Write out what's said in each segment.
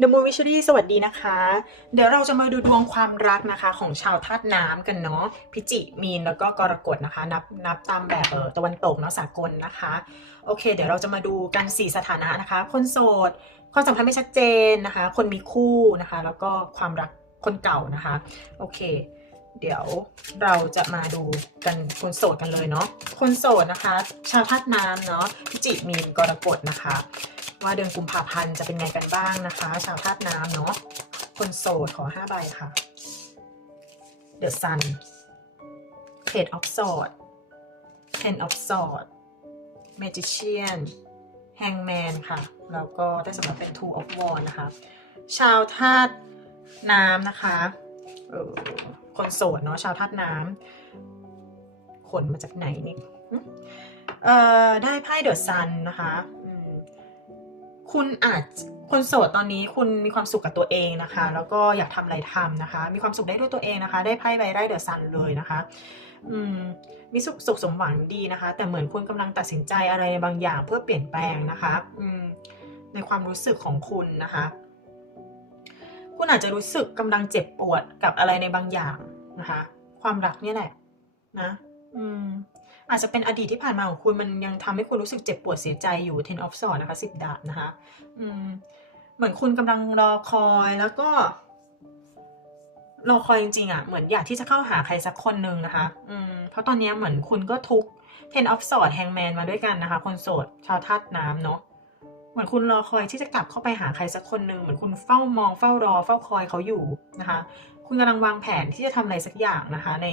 The Moon Witchery สวัสดีนะคะ เดี๋ยวเราจะมาดูดวงความรักนะคะของชาวธาตุน้ำกันเนาะ พิจิ มีน แล้วก็กรกฎนะคะ นับนับตามแบบเออตะวันตกเนาะสากลนะคะ โอเค เดี๋ยวเราจะมาดูกัน 4 สถานะนะคะ คนโสด ความสัมพันธ์ไม่ชัดเจนนะคะ คนมีคู่นะคะ แล้วก็ความรักคนเก่านะคะ โอเค เดี๋ยวเราจะมาดูกันคนโสดกันเลยเนาะ คนโสดนะคะ ชาวธาตุน้ำเนาะ พิจิ มีน กรกฎนะคะ ว่าเดือนกุมภาพันธ์จะเป็นไงกันบ้างนะคะ ชาวธาตุน้ำเนาะคนโสดขอ5ใบค่ะ The Sun Page of Swords Ten of Swords Magician Hangman ค่ะ แล้วก็ได้สำหรับเป็น Two of Wands นะคะ ชาวธาตุน้ำนะคะเออคนโสดเนาะชาวธาตุน้ำขนมาจากไหนนี่เออได้ไพ่เดอะซันนะคะ คุณอาจคนโสดตอนนี้คุณมีความสุขกับตัวเองนะคะ แล้วก็อยากทำอะไรทำนะคะ มีความสุขได้ด้วยตัวเองนะคะ ได้ไพ่ใบได้เดอะซันเลยนะคะ อืมมีสุขสุขสมหวังดีนะคะ แต่เหมือนคุณกำลังตัดสินใจอะไรในบางอย่างเพื่อเปลี่ยนแปลงนะคะ อืมในความรู้สึกของคุณนะคะ คุณอาจจะรู้สึกกำลังเจ็บปวดกับอะไรในบางอย่างนะคะ ความรักเนี่ยแหละนะ อืม อาจจะเป็นอดีตที่ผ่านมาของคุณมันยังทำให้คุณรู้สึกเจ็บปวดเสียใจอยู่ ten of swords นะคะสิบดาบนะคะอืมเหมือนคุณกำลังรอคอยแล้วก็รอคอยจริงๆอะเหมือนอยากที่จะเข้าหาใครสักคนหนึ่งนะคะ อืมเพราะตอนนี้เหมือนคุณก็ทุก ten of swords hangman มาด้วยกันนะคะ คนโสดชาวธาตุน้ำเนาะเหมือนคุณรอคอยที่จะกลับเข้าไปหาใครสักคนหนึ่งเหมือนคุณเฝ้ามองเฝ้ารอ เฝ้าคอยเขาอยู่นะคะ คุณกำลังวางแผนที่จะทำอะไรสักอย่างนะคะ ใน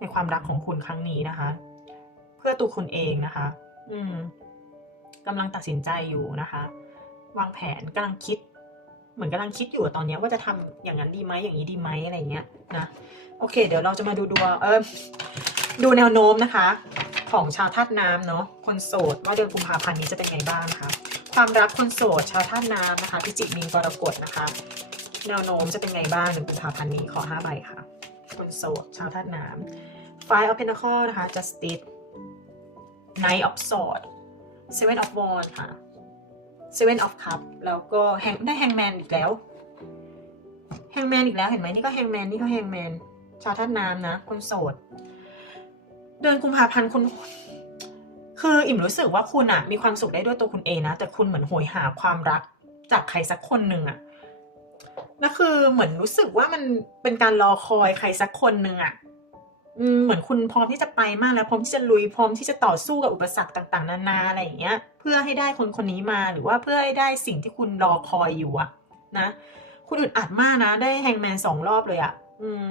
ในความรักของคุณครั้งนี้นะคะ พื่อตัวคุณเองนะคะ อืมกำลังตัดสินใจอยู่นะคะ วางแผนกำลังคิด เหมือนกำลังคิดอยู่อะตอนเนี้ยว่าจะทำอย่างนั้นดีไหมอย่างนี้ดีไหมอะไรเงี้ยนะโอเค เดี๋ยวเราจะมาดูดวงเออดูแนวโน้มนะคะ ของชาวธาตุน้ำเนาะคนโสดว่าเดือนกุมภาพันธ์นี้จะเป็นไงบ้างนะคะความรักคนโสดชาวธาตุน้ำนะคะพิจิกมีนกรกฎนะคะ แนวโน้มจะเป็นไงบ้างเดือนกุมภาพันธ์นี้ขอห้าใบค่ะ คนโสดชาวธาตุน้ำ Five of Pentacles นะคะ Justice Knight of Sword Seven of Wands ค่ะ Seven of Cup แล้วก็แฮงได้ Hangman อีกแล้ว Hangman อีกแล้วเห็นไหมนี่ก็ Hangman นี่ก็ Hangman ชาวธาตุน้ำนะ คนโสด เดือนกุมภาพันธ์คุณ คืออิ่มรู้สึกว่าคุณอะมีความสุขได้ด้วยตัวคุณเองนะ แต่คุณเหมือนโหยหาความรักจากใครสักคนหนึ่งอะแล้วคือเหมือนรู้สึกว่ามันเป็นการรอคอยใครสักคนหนึ่งอะ เหมือนคุณพร้อมที่จะไปมากแล้วพร้อมที่จะลุยพร้อมที่จะต่อสู้กับอุปสรรคต่าง ๆ นานาอะไรอย่างเงี้ย เพื่อให้ได้คนคนนี้มาหรือว่าเพื่อให้ได้สิ่งที่คุณรอคอยอยู่อะนะคุณอึดอัดมากนะ ได้แฮงแมนสองรอบเลยอะอืม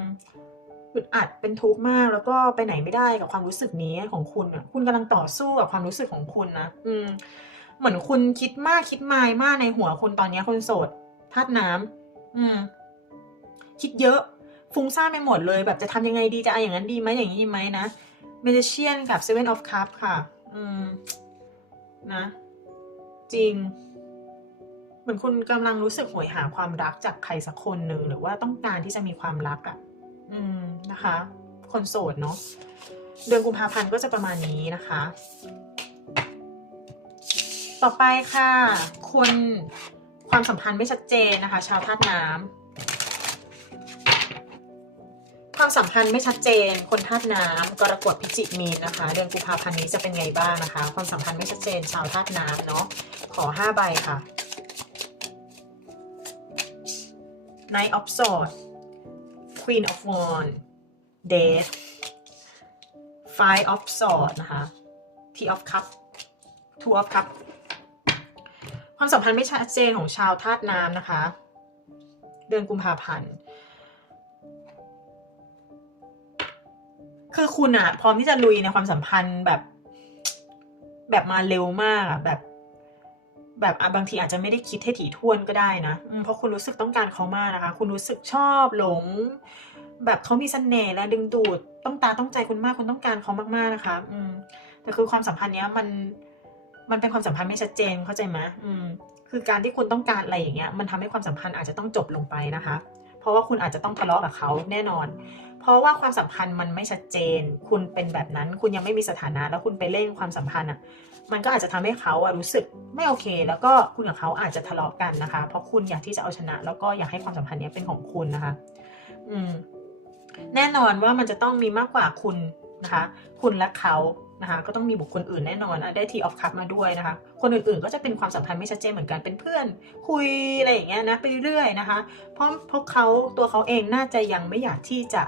อึดอัดเป็นทุกข์มากแล้วก็ไปไหนไม่ได้กับความรู้สึกนี้ของคุณอะคุณกำลังต่อสู้กับความรู้สึกของคุณนะอืม เหมือนคุณคิดมากคิดมายมากในหัวคุณตอนนี้คนโสดธาตุน้ำอืม คิดเยอะ ฟุ้งซ่านไปหมดเลยแบบจะทำยังไงดีจะเอาอย่างนั้นดีไหมอย่างนี้ดีไหมนะเมเ i เชียนกับ Seven of Cup ค่ะ อืม นะ จริง เหมือนคุณกำลังรู้สึกโหยหาความรักจากใครสักคนหนึ่งหรือว่าต้องการที่จะมีความรักอะ อืมนะคะ คนโสดเนาะเดือนกุมภาพันธ์ก็จะประมาณนี้นะคะ ต่อไปค่ะ คนความสัมพันธ์ไม่ชัดเจนนะคะ ชาวธาตุน้ำ ความสัมพันธ์ไม่ชัดเจน คนธาตุน้ำกรกฎพิจิกมีนนะคะ เดือนกุมภาพันธ์นี้จะเป็นไงบ้างนะคะ ความสัมพันธ์ไม่ชัดเจน ชาวธาตุน้ำเนาะขอห้าใบค่ะ Knight of Swords Queen of Wands Death Five of Swords นะคะ Tea of Cup Two of Cup ความสัมพันธ์ไม่ชัดเจนของชาวธาตุน้ำนะคะ เดือนกุมภาพันธ์ คือคุณอะพร้อมที่จะลุยในความสัมพันธ์แบบ แบบมาเร็วมากอะแบบ แบบบางทีอาจจะไม่ได้คิดให้ถี่ถ้วนก็ได้นะเพราะคุณรู้สึกต้องการเขามากนะคะ คุณรู้สึกชอบหลง แบบเขามีเสน่ห์และดึงดูดต้องตาต้องใจคุณมากคุณต้องการเขามากๆนะคะ อืม แต่คือความสัมพันธ์เนี้ยมัน มันเป็นความสัมพันธ์ไม่ชัดเจนเข้าใจไหมอืม คือการที่คุณต้องการอะไรอย่างเงี้ย มันทำให้ความสัมพันธ์อาจจะต้องจบลงไปนะคะ เพราะว่าคุณอาจจะต้องทะเลาะกับเขาแน่นอน เพราะว่าความสัมพันธ์มันไม่ชัดเจน คุณเป็นแบบนั้น คุณยังไม่มีสถานะ แล้วคุณไปเร่งความสัมพันธ์อะ มันก็อาจจะทำให้เขาอะรู้สึกไม่โอเค แล้วก็คุณกับเขาอาจจะทะเลาะกันนะคะ เพราะคุณอยากที่จะเอาชนะ แล้วก็อยากให้ความสัมพันธ์นี้เป็นของคุณนะคะ อืม แน่นอนว่ามันจะต้องมีมากกว่าคุณนะคะ คุณและเขา นะคะก็ต้องมีบุคคลอื่นแน่นอนอได้ทีออฟคัพมาด้วยนะคะ คนอื่นๆก็จะเป็นความสัมพันธ์ไม่ชัดเจนเหมือนกันเป็นเพื่อนคุยอะไรอย่างเงี้ยนะไปเรื่อยๆนะคะเพราะเพราะเขาตัวเขาเองน่าจะยังไม่อยากที่จะ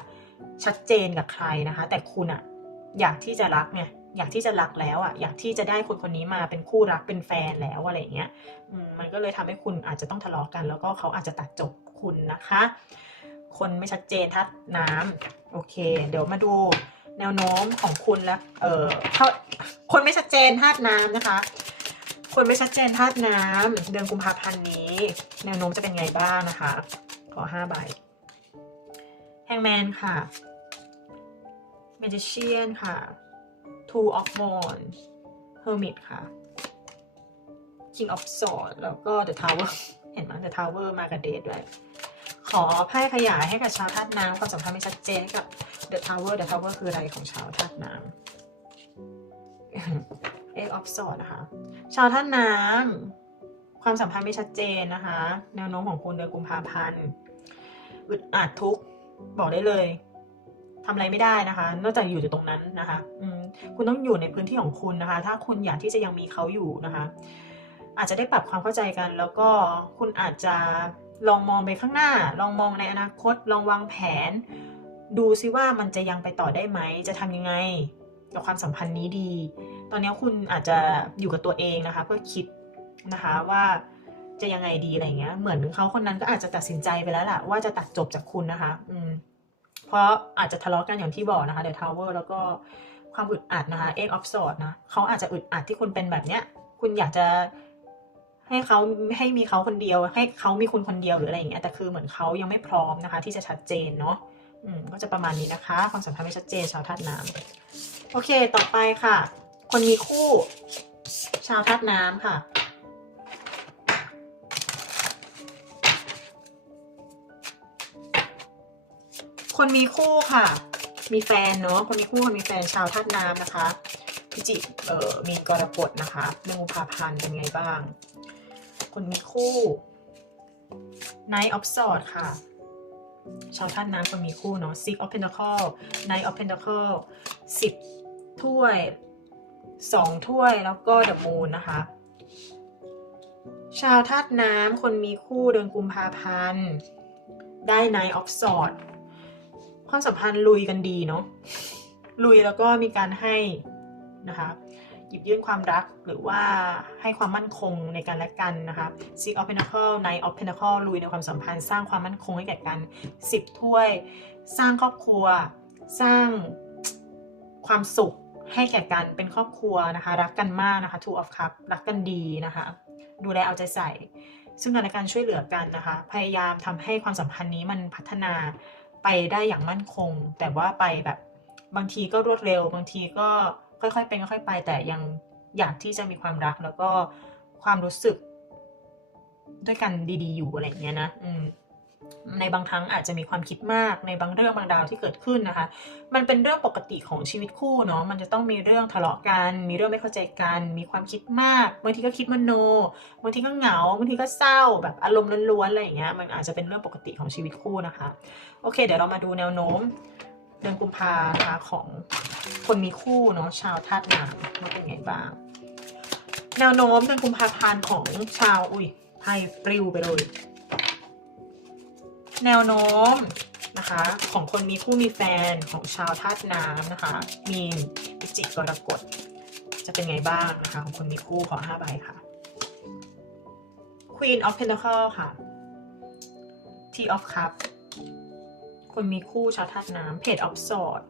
ชัดเจนกับใครนะคะ แต่คุณอะอยากที่จะรักไงอยากที่จะรักแล้วอะอยากที่จะได้คนคนนี้มาเป็นคู่รักเป็นแฟนแล้วอะไรอย่างเงี้ยมมันก็เลยทำให้คุณอาจจะต้องทะเลาะกัน แล้วก็เขาอาจจะตัดจบคุณนะคะ คนไม่ชัดเจนทัดน้ำโอเค เดี๋ยวมาดู แนวโน้มของคุณและเออเขาคนไม่ชัดเจนธาตุน้ำนะคะ คนไม่ชัดเจนธาตุน้ำเดือนกุมภาพันธ์นี้ แนวโน้มจะเป็นไงบ้างนะคะ ขอห้าใบแฮงแมนค่ะ Magician ค่ะ Two of Wands Hermit ค่ะ King of Swords แล้วก็ The Tower เห็นไหม The Tower มากับเดทด้วย ขอไพ่ขยายให้กับชาวธาตุน้ำความสัมพันธ์ไม่ชัดเจนกับ The Tower The Tower คืออะไรของชาวธาตุน้ำ Eight of Swords นะคะ ชาวธาตุน้ำความสัมพันธ์ไม่ชัดเจนนะคะ แนวโน้มของคุณเดือนกุมภาพันธ์อึดอัดทุกบอกได้เลยทำอะไรไม่ได้นะคะ นอกจากอยู่อยู่ตรงนั้นนะคะคุณต้องอยู่ในพื้นที่ของคุณนะคะ ถ้าคุณอยากที่จะยังมีเขาอยู่นะคะ อาจจะได้ปรับความเข้าใจกัน แล้วก็คุณอาจจะ ลองมองไปข้างหน้า ลองมองในอนาคต ลองวางแผน ดูซิว่ามันจะยังไปต่อได้ไหม จะทำยังไงกับความสัมพันธ์นี้ดี ตอนนี้คุณอาจจะอยู่กับตัวเองนะคะ เพื่อคิดนะคะว่าจะยังไงดีอะไรเงี้ย เหมือนเขาคนนั้นก็อาจจะตัดสินใจไปแล้วแหละว่าจะตัดจบจากคุณนะคะ อืม เพราะอาจจะทะเลาะกันอย่างที่บอกนะคะ The Tower แล้วก็ความอึดอัดนะคะ Eight of Swords นะเขาอาจจะอึดอัดที่คุณเป็นแบบเนี้ย คุณอยากจะ ให้เขาให้มีเขาคนเดียว ให้เขามีคุณคนเดียวหรืออะไรอย่างเงี้ยแต่คือเหมือนเขายังไม่พร้อมนะคะ ที่จะชัดเจนเนาะอืมก็จะประมาณนี้นะคะ ความสัมพันธ์ไม่ชัดเจนชาวธาตุน้ำโอเคต่อไปค่ะ คนมีคู่ ชาวธาตุน้ำค่ะคนมีคู่ค่ะ มีแฟนเนาะ คนมีคู่คนมีแฟนชาวธาตุน้ำนะคะ พิจิ เอ่อ มีกรกฎนะคะเดือนกุมภาพันธ์เป็นไงบ้าง คนมีคู่ Knight of Swords ค่ะ ชาวธาตุน้ำคนมีคู่เนาะ Six of Pentacle Knight of Pentacle สิบถ้วยสองถ้วยแล้วก็ The Moon นะคะ ชาวธาตุน้ำคนมีคู่เดือนกุมภาพันธ์ ได้ Knight of Swords ความสัมพันธ์ลุยกันดีเนาะลุยแล้วก็มีการให้นะคะ หยิบยื่นความรักหรือว่าให้ความมั่นคงในการและกันนะคะ Six of Pentacle Knight of Pentacle ลุยในความสัมพันธ์สร้างความมั่นคงให้แก่กัน 10 ถ้วย สร้างครอบครัว สร้างความสุขให้แก่กันเป็นครอบครัวนะคะ รักกันมากนะคะ Two of Cup รักกันดีนะคะ ดูแลเอาใจใส่ ซึ่งกันและกันช่วยเหลือกันนะคะ พยายามทำให้ความสัมพันธ์นี้มันพัฒนาไปได้อย่างมั่นคง แต่ว่าไปแบบบางทีก็รวดเร็ว บางทีก็ ค่อยๆเป็นค่อยๆไป แต่ยังอยากที่จะมีความรักแล้วก็ความรู้สึก ด้วยกันดีๆ อยู่อะไรอย่างเงี้ยนะอืมในบางครั้งอาจจะมีความคิดมากในบางเรื่องบางราวที่เกิดขึ้นนะคะ มันเป็นเรื่องปกติของชีวิตคู่เนาะ มันจะต้องมีเรื่องทะเลาะกัน มีเรื่องไม่เข้าใจกัน มีความคิดมาก บางทีก็คิดมโน บางทีก็เหงา บางทีก็เศร้าแบบอารมณ์ล้วนๆอะไรอย่างเงี้ย มันอาจจะเป็นเรื่องปกติของชีวิตคู่นะคะ โอเค เดี๋ยวเรามาดูแนวโน้ม เดือนกุมภานะคะของคนมีคู่เนาะชาวธาตุน้ำว่าเป็นไงบ้าง แนวโน้มเดือนกุมภาพันธ์ของชาวอุ้ยไพ่ปลิวไปเลย แนวโน้มนะคะของคนมีคู่มีแฟนของชาวธาตุน้ำนะคะ มีพิจิกกรกฎจะเป็นไงบ้างนะคะของคนมีคู่ขอห้าใบค่ะ Queen of Pentacle ค่ะ T of Cup คนมีคู่ชาวธาตุน้ำ Page of Swords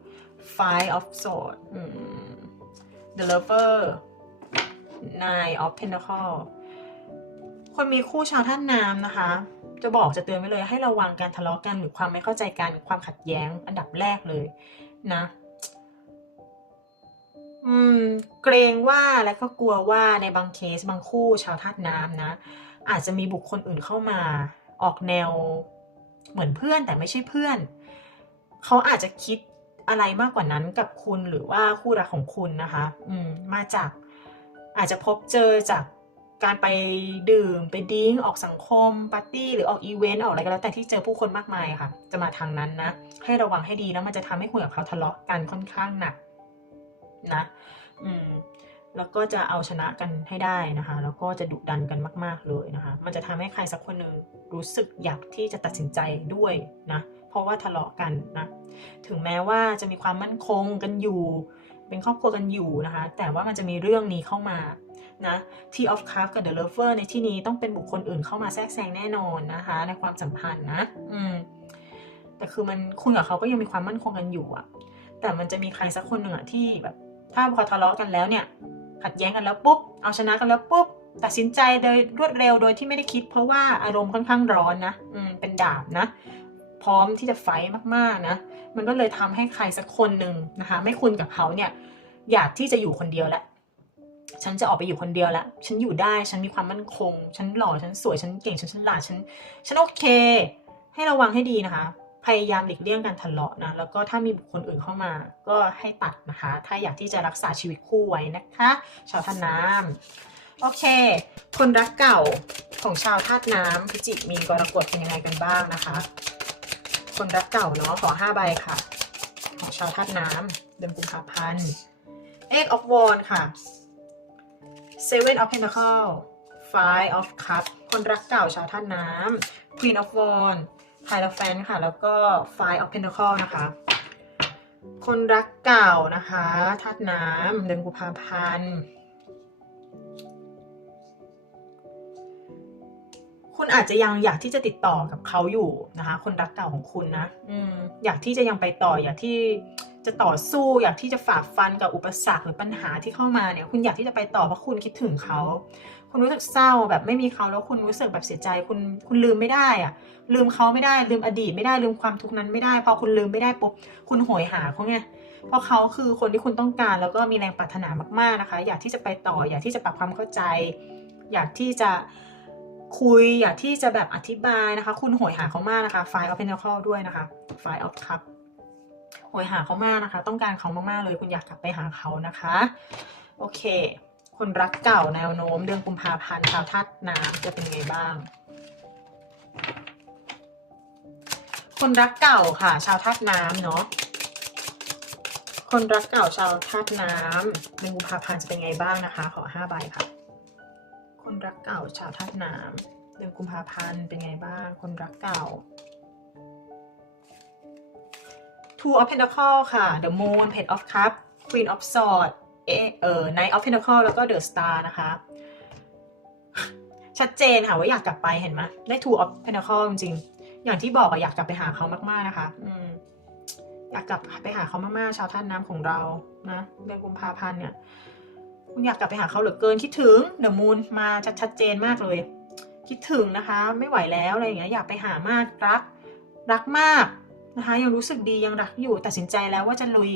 Five of Swords อืม The Lover Nine of Pentacle คนมีคู่ชาวธาตุน้ำนะคะ จะบอกจะเตือนไว้เลยให้ระวังการทะเลาะกันหรือความไม่เข้าใจกันความขัดแย้งอันดับแรกเลยนะอืมเกรงว่าและก็กลัวว่าในบางเคสบางคู่ชาวธาตุน้ำนะ อาจจะมีบุคคลอื่นเข้ามาออกแนว เหมือนเพื่อนแต่ไม่ใช่เพื่อน เขาอาจจะคิดอะไรมากกว่านั้นกับคุณหรือว่าคู่รักของคุณนะคะ อืมมาจากอาจจะพบเจอจากการไปดื่มไปดิ้งออกสังคมปาร์ตี้หรือออกอีเวนต์ออกอะไรก็แล้วแต่ที่เจอผู้คนมากมายค่ะ จะมาทางนั้นนะ ให้ระวังให้ดีแล้วมันจะทำให้คุณกับเขาทะเลาะกันค่อนข้างหนักนะ อืม แล้วก็จะเอาชนะกันให้ได้นะคะ แล้วก็จะดุดันกันมาก ๆเลยนะคะ มันจะทำให้ใครสักคนหนึ่งรู้สึกอยากที่จะตัดสินใจด้วยนะ เพราะว่าทะเลาะกันนะ ถึงแม้ว่าจะมีความมั่นคงกันอยู่ เป็นครอบครัวกันอยู่นะคะ แต่ว่ามันจะมีเรื่องนี้เข้ามานะ T of c u p กับ The Lover ในที่นี้ต้องเป็นบุคคลอื่นเข้ามาแทรกแซงแน่นอนนะคะ ในความสัมพันธ์นะ อืม แต่คือมันคุณกับเขาก็ยังมีความมั่นคงกันอยู่อะแต่มันจะมีใครสักคนหนึ่งอะที่แบบถ้าพอทะเลาะกันแล้วเนี่ย ขัดแย้งกันแล้วปุ๊บ เอาชนะกันแล้วปุ๊บ ตัดสินใจโดยรวดเร็วโดยที่ไม่ได้คิด เพราะว่าอารมณ์ค่อนข้างร้อนนะอืมเป็นดาบนะ พร้อมที่จะไฟมากๆนะ มันก็เลยทำให้ใครสักคนหนึ่งนะคะ ไม่คุณกับเขาเนี่ย อยากที่จะอยู่คนเดียวแหละฉันจะออกไปอยู่คนเดียวล้วฉันอยู่ได้ ฉันมีความมั่นคง ฉันหล่อ ฉันสวย ฉันเก่ง ฉันฉลาด ฉัน ฉันโอเค ให้ระวังให้ดีนะคะ พยายามหลีกเลี่ยงการทะเลาะนะ แล้วก็ถ้ามีบุคคลอื่นเข้ามา ก็ให้ตัดนะคะ ถ้าอยากที่จะรักษาชีวิตคู่ไว้นะคะ ชาวท่าน้ำโอเค คนรักเก่าของชาวธาตุน้ำพิจิกมีกรกฎเป็นยังไงกันบ้างนะคะ คนรักเก่าเนาะขอห้าใบค่ะ ของชาวธาตุน้ำเดือนกุมภาพันธ์ Eight of Wands ค่ะ Seven of Pentacles Five of Cups คนรักเก่าชาวธาตุน้ำควีนออฟวอล Queen of Wands Hierophant ค่ะ แล้วก็ Five of Pentacles นะคะ คนรักเก่านะคะธาตุน้ำเดือนกุมภาพันธ์คุณอาจจะยังอยากที่จะติดต่อกับเขาอยู่นะคะ คนรักเก่าของคุณนะ อืม อยากที่จะยังไปต่ออยากที่ จะต่อสู้อยากที่จะฝ่าฟันกับอุปสรรคหรือปัญหาที่เข้ามาเนี่ย คุณอยากที่จะไปต่อเพราะคุณคิดถึงเขา คุณรู้สึกเศร้าแบบไม่มีเขาแล้วคุณรู้สึกแบบเสียใจ คุณคุณลืมไม่ได้อะลืมเขาไม่ได้ลืมอดีตไม่ได้ลืมความทุกข์นั้นไม่ได้ พอคุณลืมไม่ได้ปุ๊บคุณโหยหาเขาไงเพราะเขาคือคนที่คุณต้องการแล้วก็มีแรงปรารถนามากๆนะคะ อยากที่จะไปต่อ อยากที่จะปรับความเข้าใจ อยากที่จะคุยอยากที่จะแบบอธิบายนะคะ คุณโหยหาเขามากนะคะไฟออฟเพนท c l ด้วยนะคะไฟออฟคัพ โหยหาเขามากนะคะ ต้องการเขามากๆเลย คุณอยากกลับไปหาเขานะคะ โอเค คนรักเก่าแนวโน้ม เดือนกุมภาพันธ์ชาวธาตุน้ำจะเป็นไงบ้าง คนรักเก่าค่ะ ชาวธาตุน้ำเนาะคนรักเก่าชาวธาตุน้ำเดือนกุมภาพันธ์จะเป็นไงบ้างนะคะ ขอห้าใบค่ะ คนรักเก่าชาวธาตุน้ำเดือนกุมภาพันธ์เป็นไงบ้าง คนรักเก่า Two of Pentacles ค่ะ The Moon Page of Cup Queen of Swords เอเออ Knight of Pentacles แล้วก็ The Star นะคะ ชัดเจนค่ะว่าอยากกลับไปเห็นไหมได้ Two of Pentacles จริงๆ อย่างที่บอกอะอยากกลับไปหาเขามากๆนะคะ อืมอยากกลับไปหาเขามากๆชาวท่านน้ำของเรานะเดือนกุมภาพันธ์เนี่ยคุณอยากกลับไปหาเขาเหลือเกินคิดถึงเดอะมูนมาชัดชัดเจนมากเลย คิดถึงนะคะ ไม่ไหวแล้วอะไรอย่างเงี้ยอยากไปหามากรัก รักมาก นะคะ ยังรู้สึกดียังรักอยู่ตัดสินใจแล้วว่าจะลุย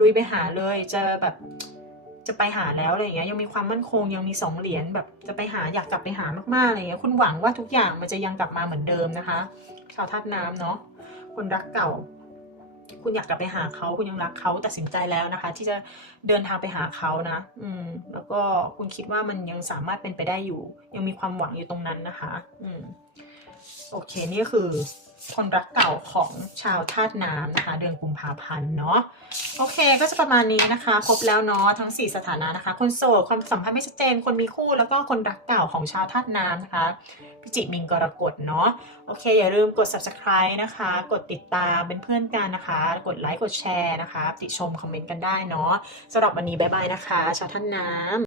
ลุยไปหาเลยจะแบบจะไปหาแล้วอะไรอย่างเงี้ยยังมีความมั่นคงยังมีสองเหรียญแบบจะไปหาอยากกลับไปหามากๆอะไรอย่างเงี้ยคุณหวังว่าทุกอย่างมันจะยังกลับมาเหมือนเดิมนะคะชาวธาตุน้ำเนาะคนรักเก่า คุณอยากกลับไปหาเขาคุณยังรักเขาตัดสินใจแล้วนะคะ ที่จะเดินทางไปหาเขานะ อืม แล้วก็คุณคิดว่ามันยังสามารถเป็นไปได้อยู่ ยังมีความหวังอยู่ตรงนั้นนะคะ อืมโอเคนี่ก็คือ คนรักเก่าของชาวธาตุน้ำนะคะ เดือนกุมภาพันธ์เนาะโอเค ก็จะประมาณนี้นะคะ ครบแล้วเนาะทั้ง 4 สถานะนะคะ คนโสดความสัมพันธ์ไม่ชัดเจน คนมีคู่แล้วก็คนรักเก่าของชาวธาตุน้ำนะคะพิจิมินกรกฎเนาะโอเค อย่าลืมกด subscribe นะคะ กดติดตามเป็นเพื่อนกันนะคะ กดไลค์กดแชร์นะคะ ติชมคอมเมนต์กันได้เนาะสำหรับวันนี้บ๊ายบายนะคะ ชาวท่านน้ำ